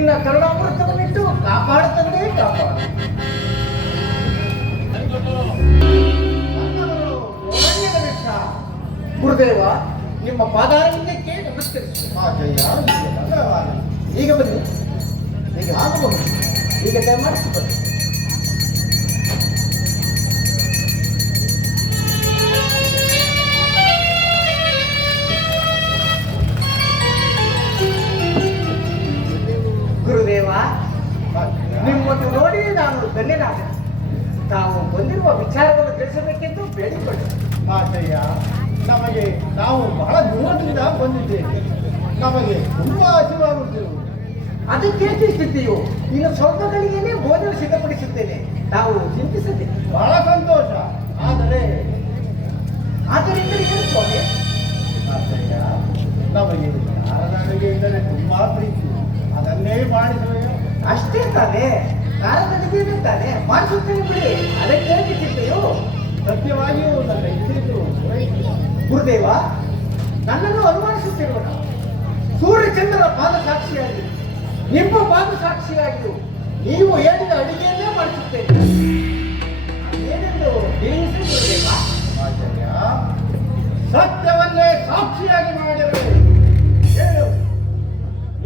ನಿನ್ನ ಕರುಣಾಮೃತವನ್ನಿಟ್ಟು ಕಾಪಾಡುತ್ತಂದೇ ಕಾಪಾಡು. ಗುರುದೇವ, ನಿಮ್ಮ ಪಾದಾರವಿಂದಕ್ಕೆ ನಮಸ್ಕರಿಸಿ. ಈಗ ಬನ್ನಿ, ಈಗ ಆಗಬಹುದು. ಈಗ ದಯಮಾಡಿಸಿಕೊಳ್ಳಿ. ಗುರುದೇವ, ನಿಮ್ಮನ್ನು ನೋಡಿ ನಾನು ಧನ್ಯನಾದೆ. ತಾವು ಬಂದಿರುವ ವಿಚಾರವನ್ನು ತಿಳಿಸಬೇಕೆಂದು ಬೇಡಿಕೊಳ್ಳಿ. ಮಾತಯ್ಯ, ನಮಗೆ ನಾವು ಬಹಳ ದೂರದಿಂದ ಬಂದಿದ್ದೇವೆ. ನಮಗೆ ತುಂಬಾ ಹಸಿವಾಗುತ್ತಿರುವುದು. ಅದಕ್ಕೆ ಚಿಂತಿಯು ಇನ್ನು ಸ್ವಲ್ಪ ಗಳಿಗೆನೇ ಭೋಜನ ಸಿದ್ಧಪಡಿಸುತ್ತೇನೆ. ತಾವು ಚಿಂತಿಸದೆ. ಬಹಳ ಸಂತೋಷ. ಆದರೆ ಸ್ವಾಮಿ, ಮಾತಯ್ಯ, ನಮಗೆ ನಾರದ ಅಡುಗೆ ಎಂದರೆ ತುಂಬಾ ಪ್ರೀತಿ. ಅದನ್ನೇ ಮಾಡಿಸುವೆಯೋ? ಅಷ್ಟೇ ತಾನೇ, ನಾರದನಿಗೆ ತಾನೆ ಮಾಡಿಸುತ್ತೇನೆ ಬಿಡಿ. ಅದಕ್ಕೆ ಚಿಂತೆಯು ಸತ್ಯವಾಗಿಯೂ ನನ್ನ ಹೆಸರಿತು. ಗುರುದೇವ, ನನ್ನನ್ನು ಅನುಮಾನಿಸುತ್ತಿರುವನ ಸೂರ್ಯಚಂದ್ರರ ಪಾದ ಸಾಕ್ಷಿಯಾಗಿ, ನಿಮ್ಮ ಪಾದ ಸಾಕ್ಷಿಯಾಗಿಯೂ ನೀವು ಹೇಳಿದ ಅಡಿಗೆಯನ್ನೇ ಮಾಡಿಸುತ್ತೇನೆ. ಏನೆಂದು ತಿಳಿಸಿ ಗುರುದೇವ. ಆಚಾರ್ಯ, ಸತ್ಯವನ್ನೇ ಸಾಕ್ಷಿಯಾಗಿ ಮಾಡಿರಬೇಕು.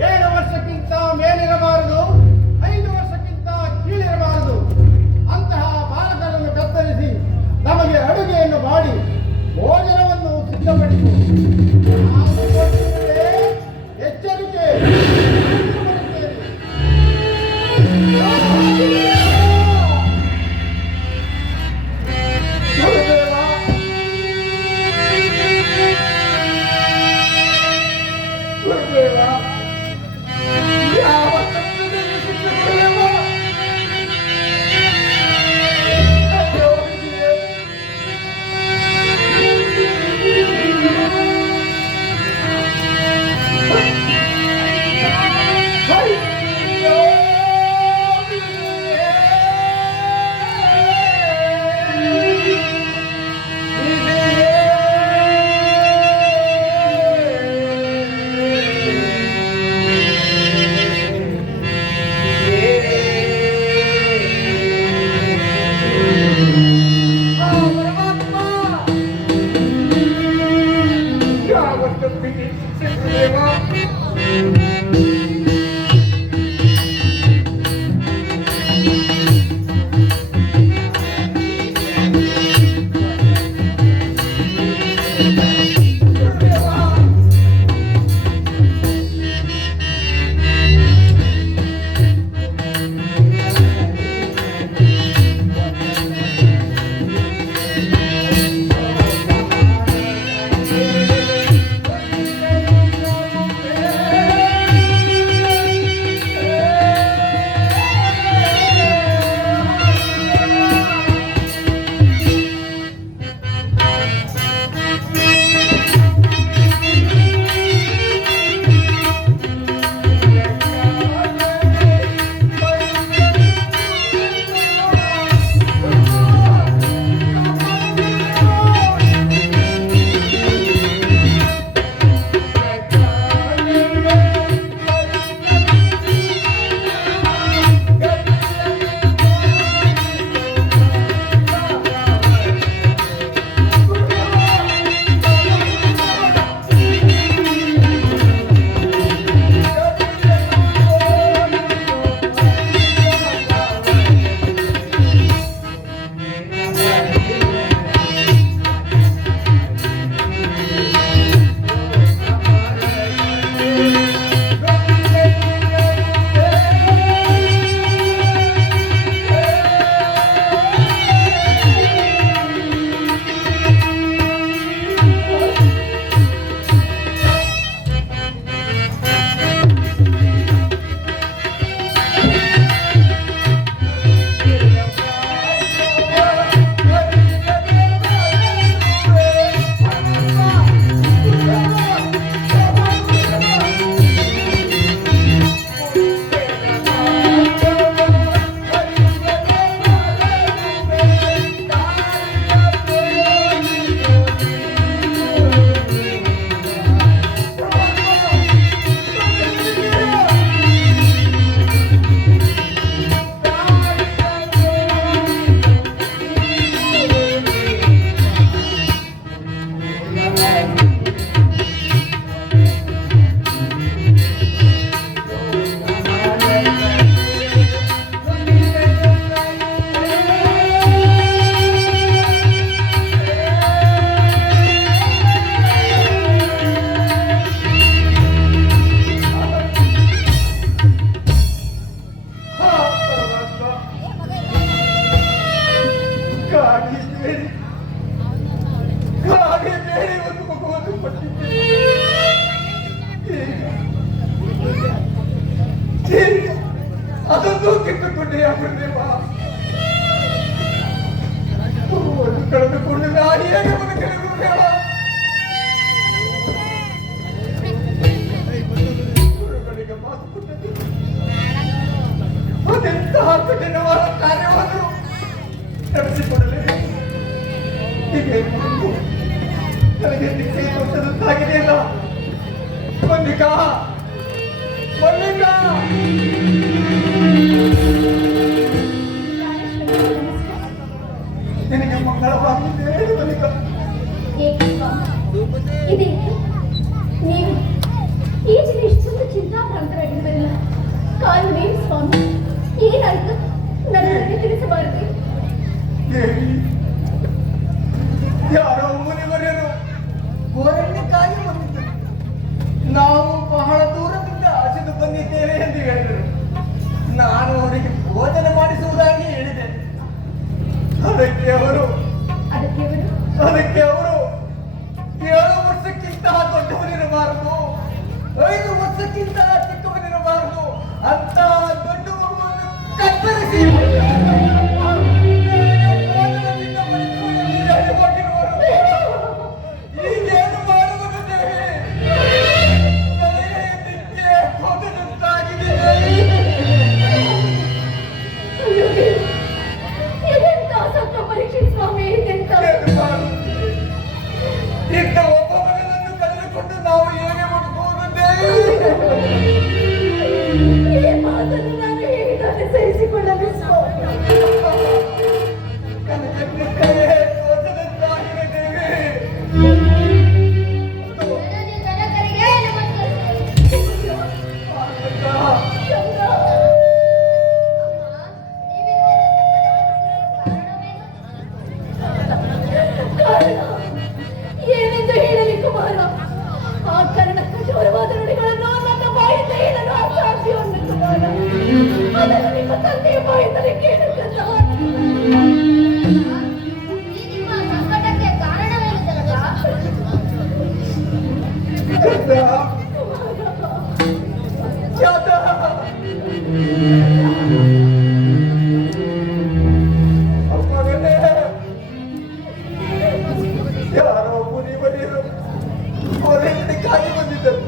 7 ವರ್ಷಕ್ಕಿಂತ ಮೇಲಿರಬಾರದು, 5 ವರ್ಷಕ್ಕಿಂತ ಕೀಳಿರಬಾರದು. ಅಂತಹ ಬಾಲಕರನ್ನು ಕತ್ತರಿಸಿ ನಮಗೆ ಅಡುಗೆಯನ್ನು ಮಾಡಿ ಭೋಜನವನ್ನು ಸಿದ್ಧಪಡಿಸು. ಎಚ್ಚರಿಕೆ. ಅದು ಕಿತ್ತುಕೊಂಡೆ ಗುರುದೇವ. ಒಂದು ಕಳೆದುಕೊಂಡು ನಾನು ಹೇಗೆ ಬದುಕಲಿ ಗುರುದೇವ? ಗುರುಗಳಿಗೆ ಮಾತು ಕೊಟ್ಟದ್ದು ಅದೆಂತಹ ಕಠಿಣವಾದ ಕಾರ್ಯವಾದರೂ ನಡೆಸಿಕೊಡಲಿ. ಹೀಗೆ ನನಗೆ ನಿಶ್ಚಯ ಕೊಟ್ಟದಂತಾಗಿದೆಯಲ್ಲ. ಮಲ್ಲಿಕಾ, ಮಲ್ಲಿಕಾ, ನಿನಗೆ ಮಂಗಳವಾಗಿದೆ ಮಲ್ಲಿಕಾ. ಇದೇಕೆ ನೀವು ಈ ಜನ ಇಷ್ಟೊಂದು ಚಿಂತಾಕ್ರಾಂತರಾಗಿದ್ದಲ್ಲ? ಕಾರಣವೇನು ಸ್ವಾಮಿ? ಏನಾಯ್ತು? ನನಗೆ ತಿಳಿಸಬಾರದು. ದೇವಿ, ಯಾರೋ ಮುನಿವರ್ಯರು ಗೋರಣ್ಯಕ್ಕಾಗಿ ಬಂದಿದ್ದರು. ನಾವು ಬಹಳ ದೂರದಿಂದ ಹಸಿದು ಬಂದಿದ್ದೇವೆ ಎಂದು ಹೇಳಿದರು. ನಾನು ಅವರಿಗೆ ಭೋಜನ ಮಾಡಿಸುವುದಾಗಿ ಹೇಳಿದೆ. ಅದಕ್ಕೆ ಅವರು 7 ವರ್ಷಕ್ಕಿಂತ ದೊಡ್ಡವನಿರಬಾರದು, 5 ವರ್ಷಕ್ಕಿಂತ ಚಿಕ್ಕವನಿರಬಾರದು ಅಂತ ದೊಡ್ಡ ಮಗುವನ್ನು ಕತ್ತರಿಸಿ ಭೋಜನದಿಂದ ಬಡಿಸುವ ಎಂದು ಹೇಳಿ ಹೋಗಿರುವರು. ಈಗೇನು ಮಾಡುವುದು ದೇವಿ? ನನಗೆ ನಿತ್ಯ ಹೋಗದಂತಾಗಿದೆ. ಇದೆಂತ ಸತ್ತ ಪರೀಕ್ಷೆ ಸ್ವಾಮಿ? ಇದೆಂತ ಇಂಥ ಒಬ್ಬ ಮಗನನ್ನು ಕಳೆದುಕೊಂಡು ನಾವು ಹೇಗೆ ಬದುಕುವುದು ದೇವಿ? ಈ ಮಾತನ್ನು ನಾನು ಹೇಗೆ ತಾನೇ ಸಹಿಸಿಕೊಳ್ಳಲು ಸ್ವಾಮಿ? ನನಗೆ ನಿತ್ಯವೇ ಹೋಗದಂತಾಗಿದೆ ದೇವಿ. ಏನೆಂದು ಹೇಳಲಿ ಕುಮಾರ? ಆ ಕಾರಣ ಕಠೋರವಾದ ನುಡಿಗಳನ್ನು ನನ್ನ ಬಾಯಿಂದ ಹೇಳಲು ಅಸಾಧ್ಯವನ್ನು ಕುಮಾರ. ಅದನ್ನು ನಿಮ್ಮ ತಂದೆಯ ಬಾಯಿಂದಲೇ ಕೇಳುತ್ತಲ್ಲ. ನಿಮ್ಮ ಸಂಕಟಕ್ಕೆ ಕಾರಣವೇನು ಜನಕ? ಯಾರೋ ಮುನಿವರಿಯರು ಗೋರಣ್ಯಕ್ಕಾಗಿ ಬಂದಿದ್ದರು.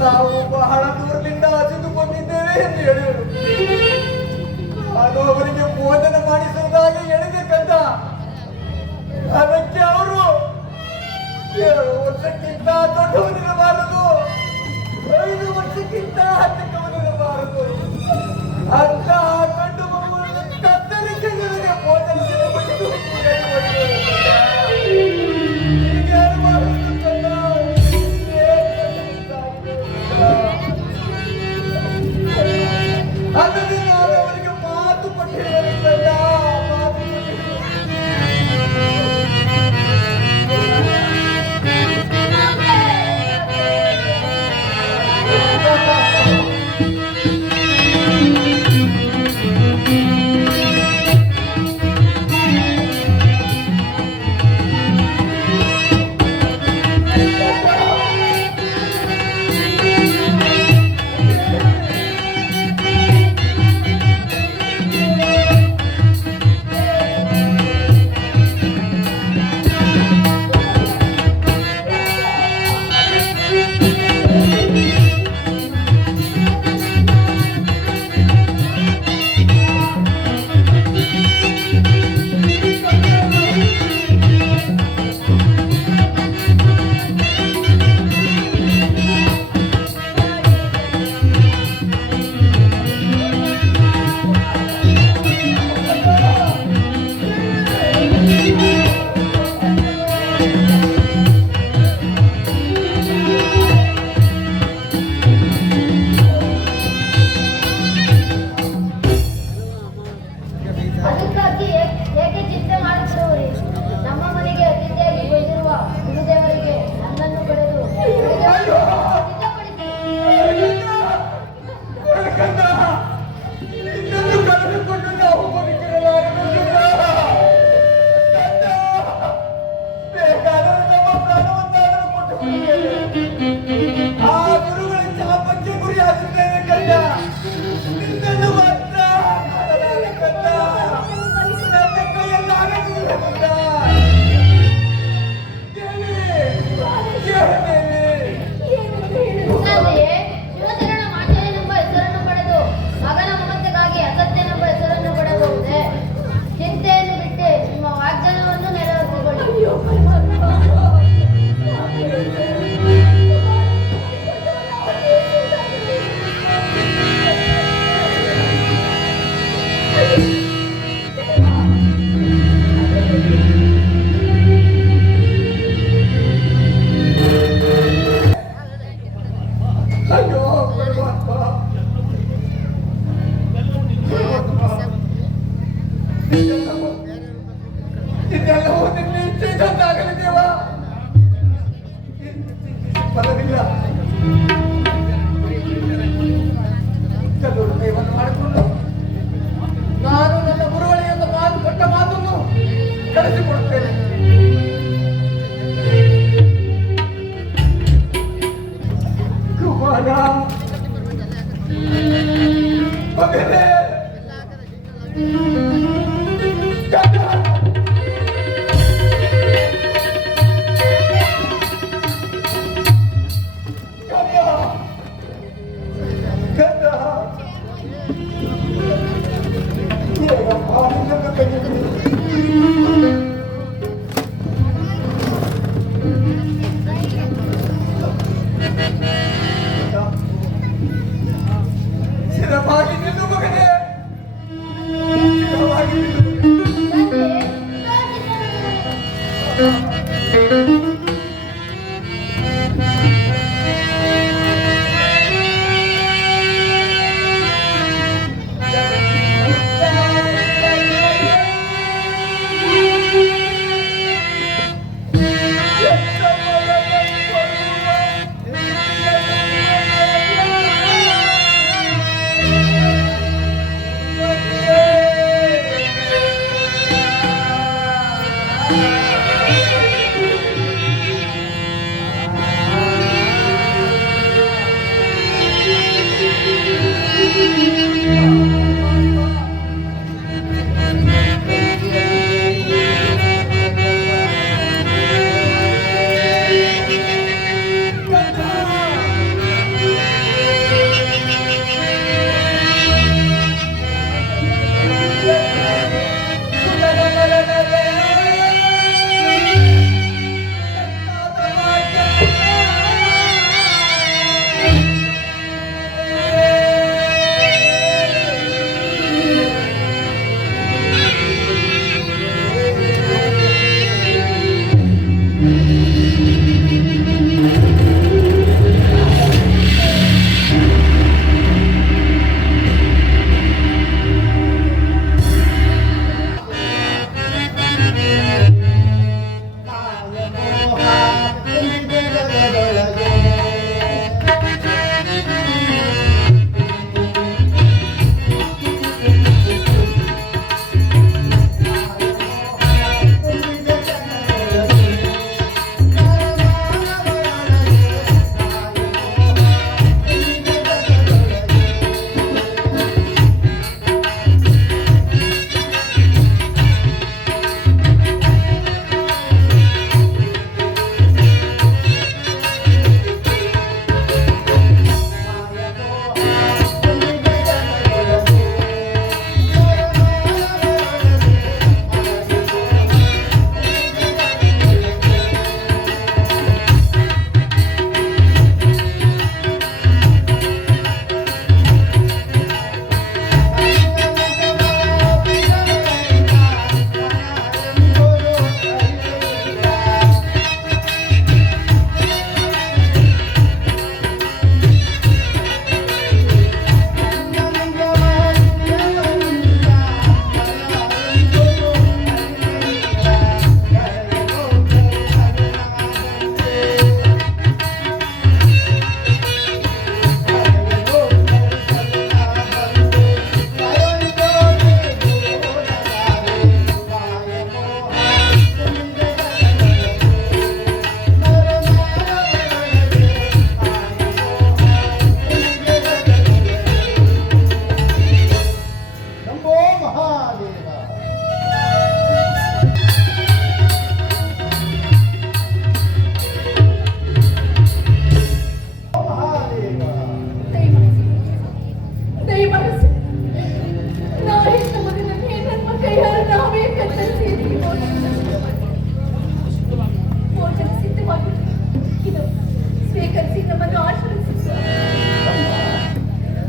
ನಾವು ಬಹಳ ದೂರದಿಂದ ಹಸಿದು ಬಂದಿದ್ದೇವೆ ಎಂದು ಹೇಳಿದರು. ನಾನು ಅವರಿಗೆ ಭೋಜನ ಮಾಡಿಸುವುದಾಗಿ ಹೇಳಿದೆ ಕಂದ. ಅದಕ್ಕೆ ಅವರು 7 ವರ್ಷಕ್ಕಿಂತ ದೊಡ್ಡವನಿರಬಾರದು, 5 ವರ್ಷಕ್ಕಿಂತ ಚಿಕ್ಕವನಿರಬಾರದು ಅಂತ ಗಂಡು ಮಗುವನ್ನು ಕತ್ತರಿಸಿ ನನಗೆ ಭೋಜನ ತಿನ್ನಬಡಿದು ಹೀಗೇನು ಮಾಡುವುದು ಕಂದ? ಅದನ್ನು ನಾನು ಅವರಿಗೆ ಮಾತು ಕೊಟ್ಟಿದ್ದೇನೆ ಕಂದ, ಮಾತು ಮಗನೇ ಗಂಡ ಸ್ಥಿರವಾಗಿ ನಿಲ್ಲು ಮಗನೇ, ಸ್ಥಿರವಾಗಿ ನಿಲ್ಲು.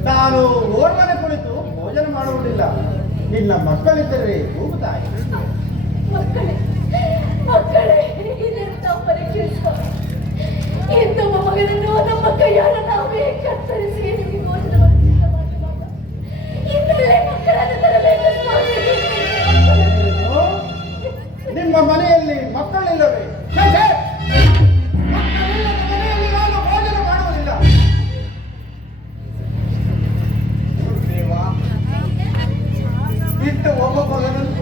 ನಾನು ಓರ್ವನೆ ಕುಳಿತು ಭೋಜನ ಮಾಡುವುದಿಲ್ಲ. ನಿನ್ನ ಮಕ್ಕಳಿದ್ದರೆ ಹೋಗುತ್ತಾಯಿ. ಮಕ್ಕಳೇ ಮಕ್ಕಳೇ ಇದೆಂತ ಪರೀಕ್ಷೆ ಇಂಥೊಬ್ಬ ಮಗನನ್ನು ನಮ್ಮ ಕೈಯಾರ ನಾವೇ ಕತ್ತರಿಸಿ ನಿಮಗೆ ಭೋಜನವನ್ನು ಸಿದ್ಧ ಮಾಡುವಾಗ ಇನ್ನೆಲ್ಲೇ ಮಕ್ಕಳನ್ನು ತರಬೇಕು ಸ್ವಾಮಿ. ನಿಮ್ಮ ಮನೆಯಲ್ಲಿ ಮಕ್ಕಳಿಲ್ಲವೇ? ಮಕ್ಕಳಿಲ್ಲದ ಮನೆಯಲ್ಲಿ ನಾನು ಭೋಜನ ಮಾಡುವುದಿಲ್ಲ. ಇಂಥ ಒಬ್ಬ ಮಗನನ್ನು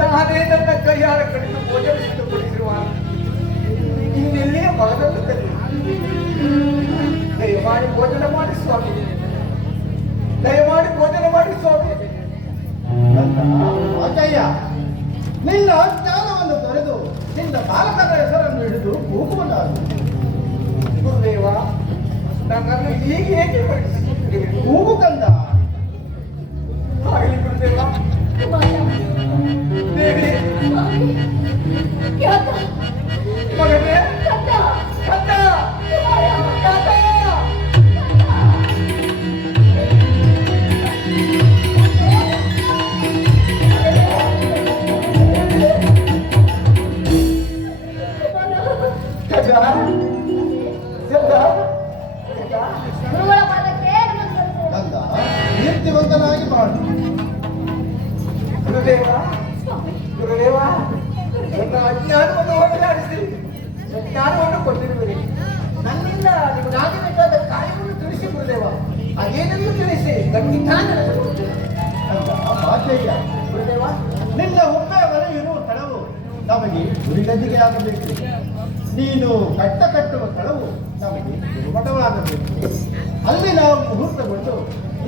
ನಾನೇ ನನ್ನ ಕೈಯಾರ ಕಡಿದು ಭೋಜನ ಸಿದ್ಧಪಡಿಸಿರುವ ಇನ್ನೆಲ್ಲಿಯ ಮಗನನ್ನು ದಯಮಾಡಿ ಭೋಜನ ಮಾಡಿ ಸ್ವಾಮಿ, ದಯಮಾಡಿ ಅಜ್ಜಯ್ಯ, ನಿನ್ನ ಜ್ಞಾನವನ್ನು ತೊರೆದು ನಿನ್ನ ಬಾಲಕರ ಹೆಸರನ್ನು ಹಿಡಿದು ಕೂಗುವುದಾಗಿ. ಗುರುದೇವ, ನನ್ನನ್ನು ಹೀಗೆ ಏಕೆ ಪರೀಕ್ಷಿಸುತ್ತೀರಿ? ಕೂಗು ಕಂದ. ಆಗಲಿ ಗುರುದೇವ. ದೇವಿ, ಖ್ಯಾತ ಮಗನೇ, ಕಂದ ಕಂದ, ಕಂದ ಗುರುಗಳ ಪಾದಕ್ಕೆ ನಮಸ್ಕರಿಸುತ್ತೇನೆ. ಕಂದ, ಕೀರ್ತಿವಂತನಾಗಿ ಮಾಡು. ಗುರುದೇವ, ಗುರುದೇವ, ನನ್ನ ಅಜ್ಞಾನವನ್ನು ಹೋಗಲಾಡಿಸಿ ಜ್ಞಾನವನ್ನು ಕೊಟ್ಟಿರುವಿರಿ. ನನ್ನಿಂದ ನಿಮಗಾಗಬೇಕಾದ ಕಾರ್ಯವನ್ನು ತಿಳಿಸಿ ಗುರುದೇವ, ಅದೇನೆಂದು ತಿಳಿಸಿ ಖಂಡಿತ ನಡೆಸಿಕೊಡುತ್ತೇನೆ. ಕಂದ, ಅಜ್ಜಯ್ಯ, ಗುರುದೇವ, ನಿನ್ನ ಹುಬ್ಬೆವರೆಗೂ ಇರುವ ಸ್ಥಳವು ನಮಗೆ ಗುರಿಗದ್ದಿಗೆ ಆಗಬೇಕು. ನೀನು ಕಟ್ಟುವ ಸ್ಥಳವು ನಮಗೆ ಗುರುಮಠವಾಗಬೇಕು. ಅಲ್ಲಿ ನಾವು ಮುಹೂರ್ತಗೊಂಡು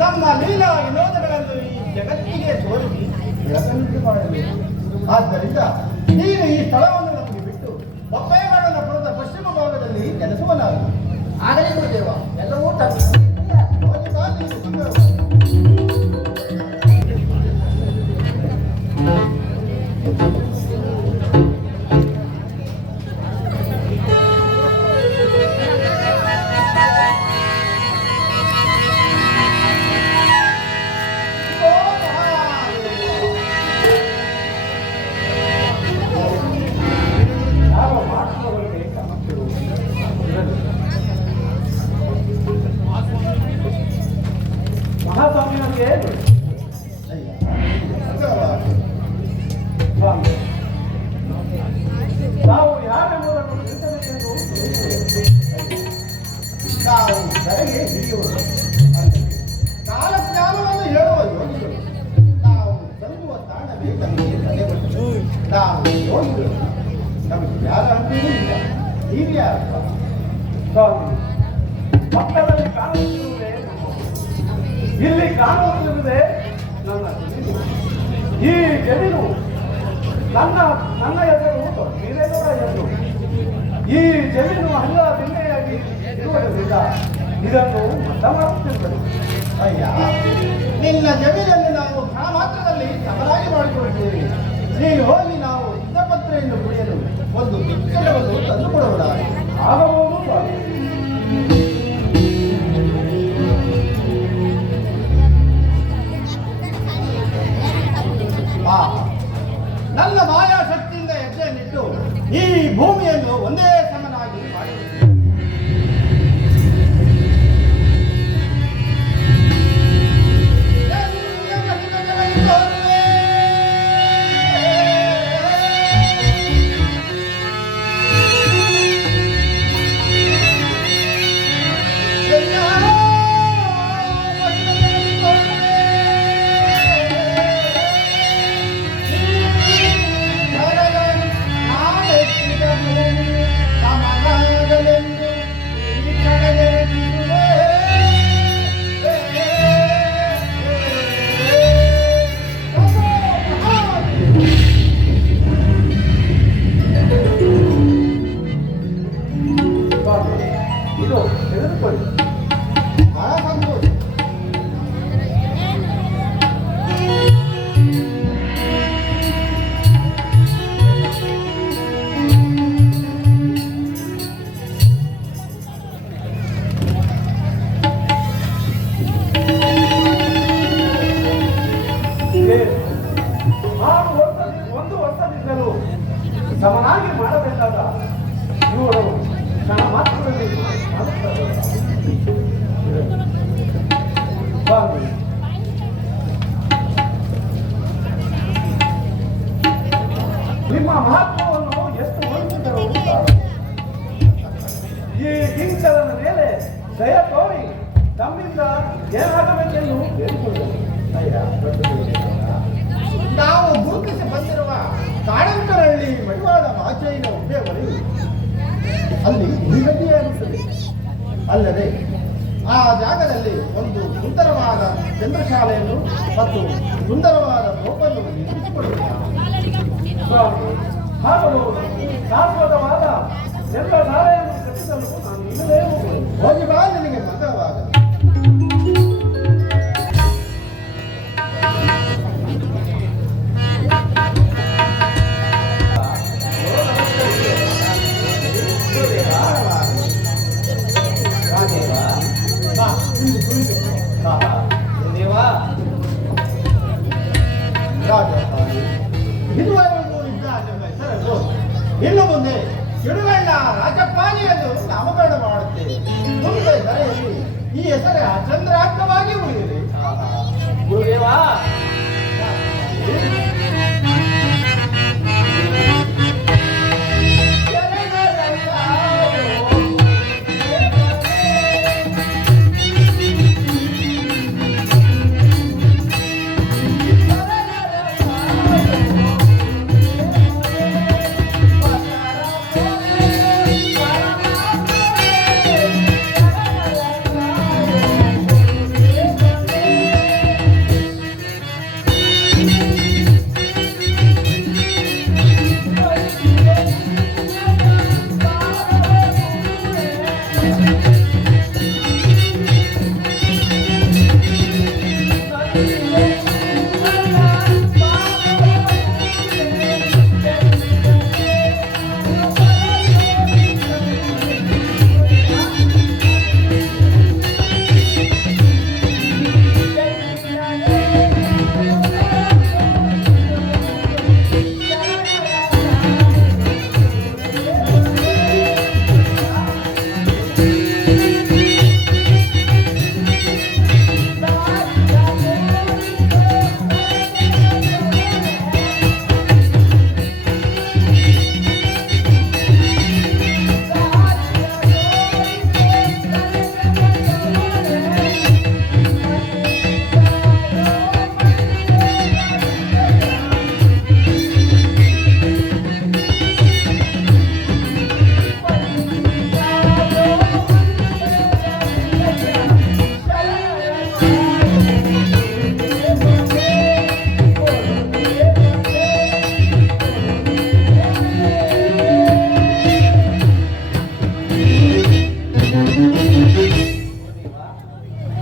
ನಮ್ಮ ಲೀಲಾ ವಿನೋದಗಳನ್ನು ಈ ಜಗತ್ತಿಗೆ ತೋರಿಸಿ ಬೆಳಕನ್ನುಂಟು ಮಾಡಬೇಕು. ಆದ್ದರಿಂದ ನೀನು ಈ ಸ್ಥಳವನ್ನು ನಮಗೆ ಬಿಟ್ಟು ಬೊಪ್ಪೇಗೌಡನಪುರದ ಪಶ್ಚಿಮ ಭಾಗದಲ್ಲಿ ನೆಲೆಸುವನಾಗು. ಆಗಲಿ ಗುರುದೇವ, ಎಲ್ಲವೂ ತಮ್ಮ ಮಹಾಸ್ವಾಮಿಯವರಿಗೆ ಸ್ವಾಮಿ, ತಾವು ಯಾರೆಂಬುದನ್ನು ತಿಳಿಸಬೇಕೆಂದು ನಾವು ಕರೆಗೆ ಹಿಡಿಯುವುದು ಕಾಲಜ್ಞಾನವನ್ನು ಹೇಳುವ ಯೋಗಿಗಳು. ನಾವು ತಲುಪುವ ತಾಣವೇ ನಮಗೆ ತಲೆಗೊಟ್ಟು. ನಾವು ಯೋಗಿಗಳು, ನಮಗೆ ಯಾರ ಅಂತೆಯೂ ಇಲ್ಲ. ಹಿರಿಯರಪ್ಪ ಸ್ವಾಮಿ, ಪಕ್ಕದಲ್ಲಿ ಕಾಣುತ್ತಿರುವುದೇ ಇಲ್ಲಿ ಕಾಣುತ್ತಿರುವುದೇ ನನ್ನ ಜಮೀನು. ಈ ಜಮೀನು ನನ್ನ ಹೆಸರು ವೀರೇಗೌಡ ಎಂದು. ಈ ಜಮೀನು ಹಳ್ಳ ದಿಣ್ಣೆಯಾಗಿ ಇರುವುದರಿಂದ ಇದನ್ನು ಮತ ಮಾಡುತ್ತಿರುತ್ತದೆ. ಅಯ್ಯ, ನಿನ್ನ ಜಮೀನನ್ನು ನಾವು ಕ್ಷಣ ಮಾತ್ರದಲ್ಲಿ ಸಮರಾಗಿ ಮಾಡಿಕೊಳ್ತೇವೆ. ನೀನು ಹೋಗಿ ನಾವು ಸಿದ್ಧಪತ್ರೆಯನ್ನು ಕುಡಿಯಲು ಒಂದು ಭಿಕ್ಷಣವನ್ನು ತಂದುಕೊಡೋಣ. ಆಗಬಹುದು ಸ್ವಾಮಿ. ನನ್ನ ಮಾಯಾಶಕ್ತಿಯಿಂದ ಹೆಜ್ಜೆಯನ್ನಿಟ್ಟು ಈ ಭೂಮಿಯನ್ನು ಒಂದೇ ಸಮನಾಗಿ ಮಾಡಿ ಇದು ತೆಗೆದುಕೊಳ್ಳಿ. ನಾನು ಒಂದು ವರ್ಷದಿಂದಲೂ ಸಮನಾಗಿ ಮಾಡಬೇಕಾದ ಇವುಗಳು ಕ್ಷಣ ಮಾತ್ರದಲ್ಲಿ ಮಾಡುತ್ತಾರೆ. ಸ್ವಾಮಿ, ನಿಮ್ಮ ಮಹತ್ವವನ್ನು ಎಷ್ಟು ವಹಿಸಿದರು ಈ ಕಿಂಚಲನ ಮೇಲೆ ದಯ ತೋರಿ ತಮ್ಮಿಂದ ಏನಾಗಬೇಕೆಂದು ಬೇಡಿಕೊಂಡರು. ನಾವು ಗುರುತಿಸಿ ಬಂದಿರುವ ಕಾಡಂತರಹಳ್ಳಿ ಮಡಿವಾಳ ಮಾಚಯ್ಯನ ಹುದ್ದೆವರೆಗೂ ಅಲ್ಲಿ ಗುರಿಗದ್ದಿಯಾಗುತ್ತದೆ. ಅಲ್ಲದೆ ಆ ಜಾಗದಲ್ಲಿ ಒಂದು ಸುಂದರವಾದ ಚಂದ್ರಶಾಲೆಯನ್ನು ಮತ್ತು ಸುಂದರವಾದ ಗೋಪನ್ನು ನಿರ್ಮಿಸಿಕೊಡುತ್ತೇನೆ. ಸ್ವಾಮಿ, ಆಗಬಹುದು. ಶಾಶ್ವತವಾದ ಎಲ್ಲ ಧಾರೆಯನ್ನು ಕಟ್ಟಿಸಲು ನಾನು ಇಲ್ಲದೇ ಹೋಗುವುದು. ಹೋಗಿ ಬಾ, ನಿನಗೆ ಮಗವಾಗಲಿ. ಬಾ, ಇಲ್ಲಿ ಕುಳಿತುಕೋ. ರಾಜಸ್ವಾಮಿ, ಇದುವರೆಗೂ ಇದ್ದ ನಿಮ್ಮ ಹೆಸರನ್ನು ಇನ್ನು ಮುಂದೆ ಕಿಡುಗಣ್ಣ ರಾಜಪಾಣಿ ಎಂದು ನಾಮಕರಣ ಮಾಡುತ್ತೇವೆ. ಮುಂದೆ ಧರೆಯಲ್ಲಿ ಈ ಹೆಸರೇ ಅಚಂದ್ರಾರ್ಥವಾಗಿ ಉಳಿದಿದೆ. ಗುರುದೇವ,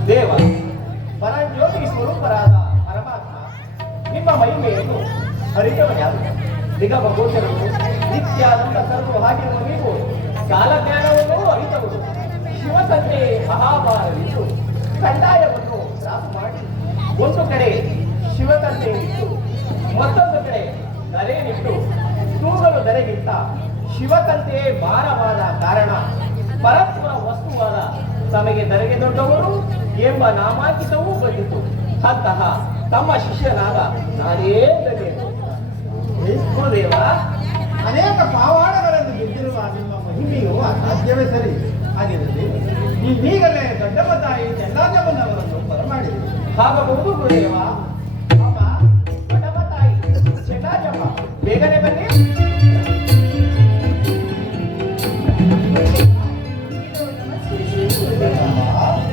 ದೇವ, ಪರಜ್ಯೋತಿ ಸ್ವರೂಪರಾದ ಪರಮಾತ್ಮ ನಿಮ್ಮ ಮಹಿಮೆಯನ್ನು ಅರಿತವನ್ಯಾರು? ನಿಗಮ ಗೋಚರವು ನಿತ್ಯಾನಂದ ಸರ್ವವಾಗಿರುವ ನೀವು ಕಾಲಜ್ಞಾನವನ್ನು ಅರಿತವರು. ಶಿವಸಂತೆ ಮಹಾಭಾರವಿದ್ದು ಕಂದಾಯವನ್ನು ರಾಸು ಮಾಡಿ ಒಂದು ಕಡೆ ಶಿವತಂತೆ ಇಟ್ಟು ಮತ್ತೊಂದು ಕಡೆ ಧರೆಯನ್ನಿಟ್ಟು ತೂಗಲು ಧರೆಗಿಂತ ಶಿವತಂತೆಯೇ ಭಾರವಾದ ಕಾರಣ ಪರಸ್ಪರ ವಸ್ತುವಾದ ತಮಗೆ ಧರೆಗೆ ದೊಡ್ಡವರು ಎಂಬ ನಾಮಾಂಕಿತವೂ ಬಂದಿತು. ಅಂತಹ ತಮ್ಮ ಶಿಷ್ಯನಾದ ನಾನೇ ಧನ್ಯನು. ಗುರುದೇವ, ಅನೇಕ ಪಾವಾಡಗಳನ್ನು ಗೆದ್ದಿರುವ ನಿಮ್ಮ ಮಹಿಮೆಯು ಅಸಾಧ್ಯವೇ ಸರಿ. ಹಾಗಿರಲಿ, ನೀವೀಗಲೇ ದೊಡ್ಡಮ್ಮ ತಾಯಿ ಚೆನ್ನಮ್ಮನವರನ್ನು ಬರಮಾಡಿದೆ. ಆಗಬಹುದು ಗುರುದೇವ. ಅಮ್ಮ, ದೊಡ್ಡಮ್ಮ ತಾಯಿ ಚೆನ್ನಮ್ಮ, ಬೇಗನೆ ಬನ್ನಿ.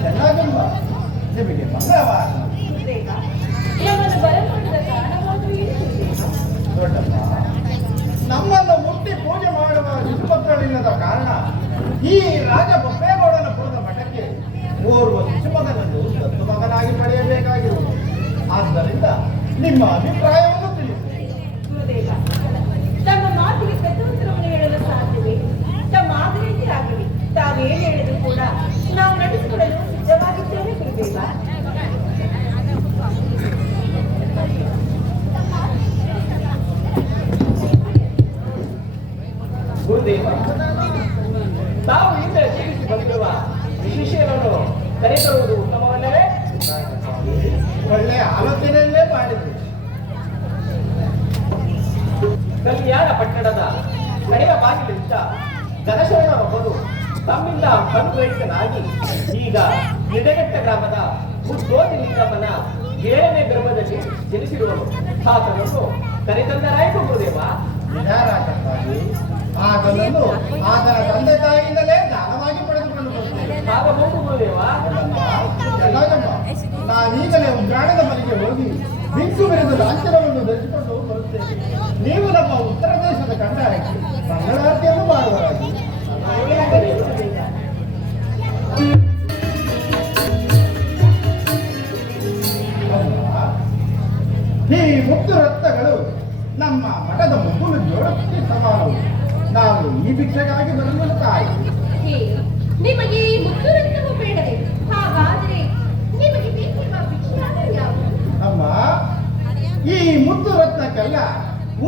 ಚೆನ್ನಮ್ಮ, ನಿಮಗೆ ಮಂಗಳವಾರ. ನಮ್ಮನ್ನು ಬರಮಾಡಿದ ಕಾರಣವಾದರೂ ಏನು? ದೊಡ್ಡಮ್ಮ, ನಮ್ಮನ್ನು ಮುಟ್ಟಿ ಪೂಜೆ ಮಾಡುವ ಶಿಶುಮಕ್ಕಳಿಲ್ಲದ ಕಾರಣ ಈ ರಾಜ ಬೊಪ್ಪೇಗೌಡನ ಪುರದ ಮಠಕ್ಕೆ ಓರ್ವ ಶಿಶುಮಗನನ್ನು ದತ್ತು ಮಗನಾಗಿ ಪಡೆಯಬೇಕಾಗಿರುವುದು. ಆದ್ದರಿಂದ ನಿಮ್ಮ ಅಭಿಪ್ರಾಯವನ್ನು ತಿಳಿಸಿ. ಗುರುದೇವ, ತಮ್ಮ ಮಾತಿಗೆ ಪ್ರತ್ಯುತ್ತರವನ್ನು ಹೇಳಲು ಸಾಧ್ಯವೇ? ತಮ್ಮ ಆಜ್ಞೆಯಂತೆ ಆಗಲಿ. ತಾವೇನು ಹೇಳಿದ್ರು ಕೂಡ ನಾವು ನಡೆಸಿಕೊಡಲು ಸಿದ್ಧವಾಗಿದ್ದೇವೆ ಗುರುದೇವ. ಗುರುದೇವ, ತಾವು ಹಿಂದೆ ಜೀವಿಸಿ ಬಂದಿರುವ ಶಿಷ್ಯರನ್ನು ಕರೆತರುವುದು ಉತ್ತಮವಲ್ಲವೇ? ಒಳ್ಳೆಯ ಆಲೋಚನೆಯಲ್ಲೇ ಮಾಡಿದ್ರು. ಕಲ್ಯಾಣ ಪಟ್ಟಣದ ಕಡೆಯ ಬಾಗಿಲಿಂದ ಘನಶರಣರೊಬ್ಬರು ತಮ್ಮಿಂದ ಕನುಗ್ರಹಿತನಾಗಿ ಈಗ ನಿಡಘಟ್ಟ ಗ್ರಾಮದ ಮುದ್ದೋತಿ ಲಿಂಗಮ್ಮನ 7ನೇ ಗರ್ಭದಲ್ಲಿ ಜನಿಸಿರುವರು. ಆತನನ್ನು ಕರೆತಂದರಾಯಿತು ಗುರುದೇವ. ವಿಚಾರಾಚಾರ್ಯವಾಗಿ ಆತನನ್ನು ಆತನ ತಂದೆ ತಾಯಿಯಿಂದಲೇ ದಾನವಾಗಿ ಪಡೆದುಕೊಂಡು ಬರುತ್ತೇವೆ. ಆಗಬಹುದು ಗುರುದೇವ. ಚೆನ್ನಮ್ಮ, ನಾನೀಗಲೇ ಉಗ್ರಾಣದ ಮನೆಗೆ ಹೋಗಿ ಬಿಂಕು ಮೆರೆದು ಲಾಂಛನವನ್ನು ಧರಿಸಿಕೊಂಡು ಬರುತ್ತೇನೆ. ನೀವು ನಮ್ಮ ಉತ್ತರ ದೇಶದ ಕಂಡ ಹಾಕಿ ಮಂಗಳಾರತಿಯನ್ನು ಮಾಡುವರಾಗಿ. ಈ ಮುತ್ತು ರತ್ನಗಳು ನಮ್ಮ ಮಠದ ಮುಗುಲು ಜೋಡಕ್ಕೆ ಸಮಾನವು. ನಾವು ಈ ಭಿಕ್ಷೆಗಾಗಿ ಬರಲು ತಾಯಿ. ಹೇ, ನಿಮಗೆ ಈ ಮುತ್ತು ರತ್ನವು ಬೇಡವೇ? ಹಾಗಾದರೆ ನಿಮಗೆ ಬೇಕಿರುವ ಭಿಕ್ಷೆಯಾದರೂ ಯಾವುದು? ಅಮ್ಮ, ಈ ಮುತ್ತು ರತ್ನಕ್ಕೆಲ್ಲ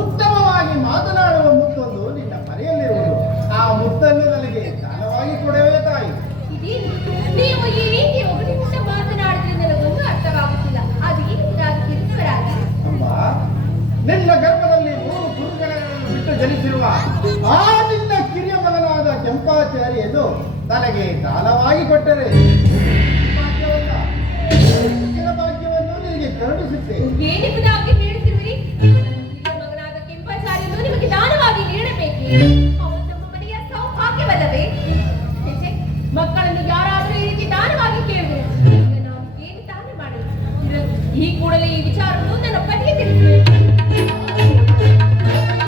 ಉತ್ತಮವಾಗಿ ಮಾತನಾಡುವ ಮುತ್ತೊಂದು ನಿನ್ನ ಮನೆಯಲ್ಲಿರುವುದು. ಆ ಮುತ್ತನ್ನು ನನಗೆ ದಾನವಾಗಿ ಕೊಡುವೆ ತಾಯಿ. ಇದೇನು? ನೀವು ಈ ರೀತಿ ಒಗಟಿನಿಂದ ಮಾತನಾಡಿದ್ರೆ ನನಗೊಂದು ಅರ್ಥವಾಗುತ್ತಿಲ್ಲ. ಅದು ಏನಾಗಿ ಕಿರುಕರಾಗಿ? ಅಮ್ಮ, ನಿನ್ನ ಗರ್ಭದಲ್ಲಿ 3 ಕುರುಗಳನ್ನು ಬಿಟ್ಟು ಜನಿಸಿರುವ ಆ ನಿನ್ನ ಕಿರಿಯ ಮಗನಾದ ಕೆಂಪಾಚಾರ್ಯನು ನನಗೆ ದಾನವಾಗಿ ಕೊಟ್ಟರೆ ಭಾಗ್ಯವಲ್ಲ, ಹೆಚ್ಚಿನ ಭಾಗ್ಯವನ್ನು ನಿನಗೆ ಕರುಣಿಸುತ್ತೇನೆ. ಏನೆಂಬುದಾಗಿ ಹೇಳುತ್ತಿರುವಿರಿ? ಹಿರಿಯ ಮಗನಾದ ಕೆಂಪಾಚಾರ್ಯನು ನಿಮಗೆ ದಾನವಾಗಿ ನೀಡಬೇಕೆ? ಅವನು ನಮ್ಮ ಮನೆಯ ಸೌಭಾಗ್ಯವಲ್ಲವೇ? ಛೆ, ಮಕ್ಕಳನ್ನು ಯಾರಾದರೂ ಈ ರೀತಿ ದಾನವಾಗಿ ಕೇಳಿದರು, ಈಗ ನಾವು ಏನು ದಾನ ಮಾಡಲಿ? ಈ ಕೂಡಲೇ ಈ ವಿಚಾರವನ್ನು ನನ್ನ